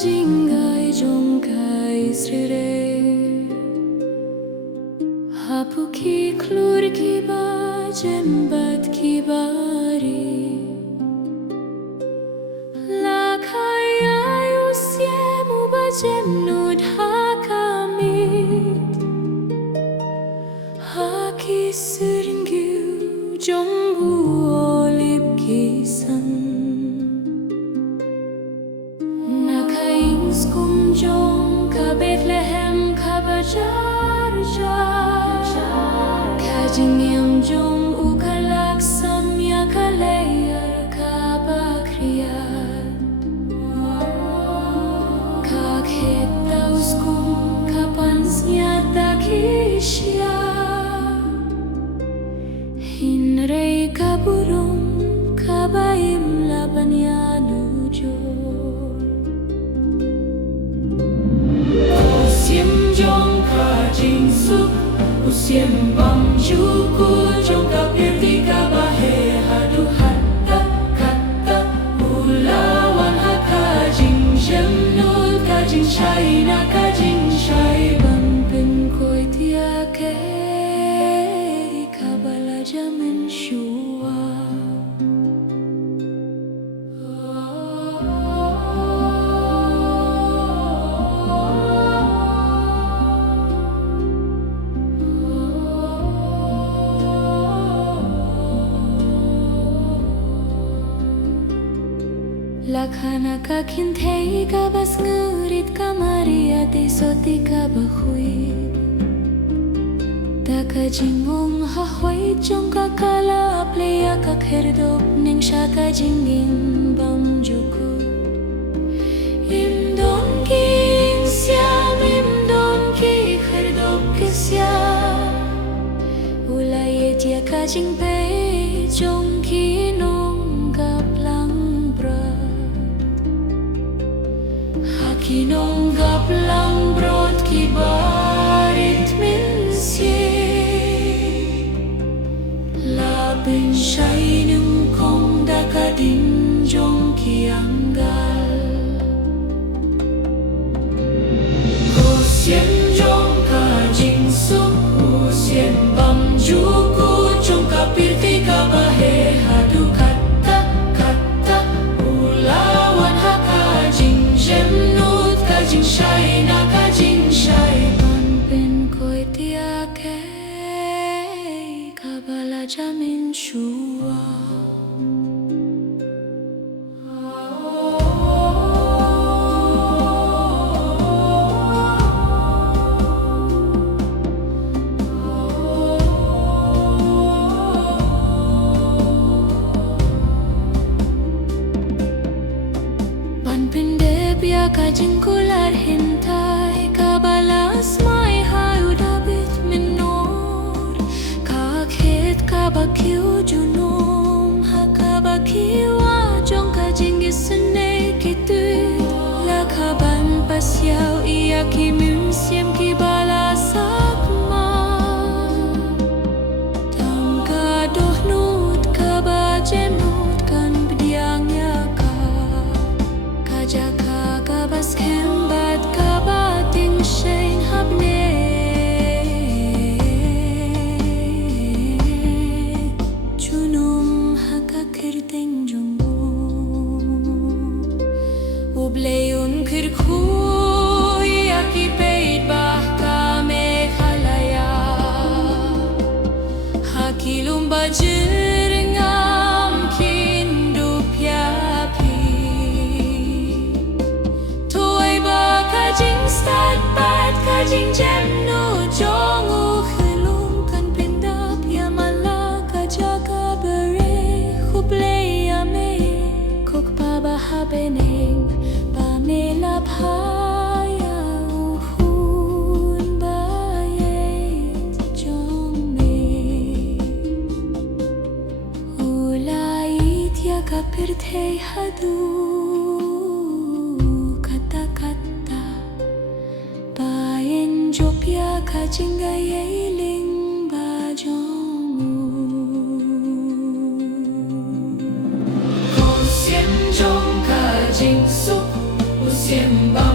jingai Jong srire hapu ki klur ki ba jembat ki bari la kaya U Mynsiem Bakhuid hakamit haki seringu Jong olip kisan Jong ka Bethlehem ka bajar ka Syiem Jong ukalak samya ka layar ka bakriyat ka khetaus kum ka pansnya takisya hinrei ka burung ka baim labanya nujo Syiem Jong ka Jingsuk U Mynsiem Bakhuid Jong ka pirti ka bahe hadu hatta katta ulawan haka Jingsuk ka Jingshai na ka Jingshai banpin koi tiake ka balaja menshua Lakhana ka kinthei ka bas ngurit ka Maria te soti ka Bakhuid ta ka jingong ha hoi Jong ka kala pleya ka kherdop ning sha ka jingin bam juku imdon ki kherdop kisya ulai tia ka jingpe Jong ki nong ka plang bra Kinong gaplang brot ki barit Mynsiem labin siya'y nung kong dakadin Jong ki anggal U Mynsiem Jong ka Jingsuk U Mynsiem Bakhuid Jong ka pirti ka bahe hadu katta ulawan haka Jingsuk Jingshai na ka Jingshai banpin koi tiake ka balaja menshua ka jingkular hintai ka balas mai hayu dabit minor ka khet ka bakiu junom ha ka bakiwa Jong ka jingisne kitu la ka ban pasyau iya ki Mynsiem ki balasak ma tam ka dohnut ka bajenut kan bdiangnya ka jaka bas kembat ka bating shain habne chunum haka kirteng Jong ubleun kirkhu yaki peit bah ka mekhalaya hakilum bajirngam kindu pyapi Jingstad pat ka Jingjem no Jong u khilum kan pindap ya mala ka jaga bere khuble ya me kok pa bahabeneng pa me labhaya hun baye Jong me ulai tia ka pirthei hadu ka jingai ling ba Jong U Mynsiem Jong ka Jingsuk U Mynsiem Bakhuid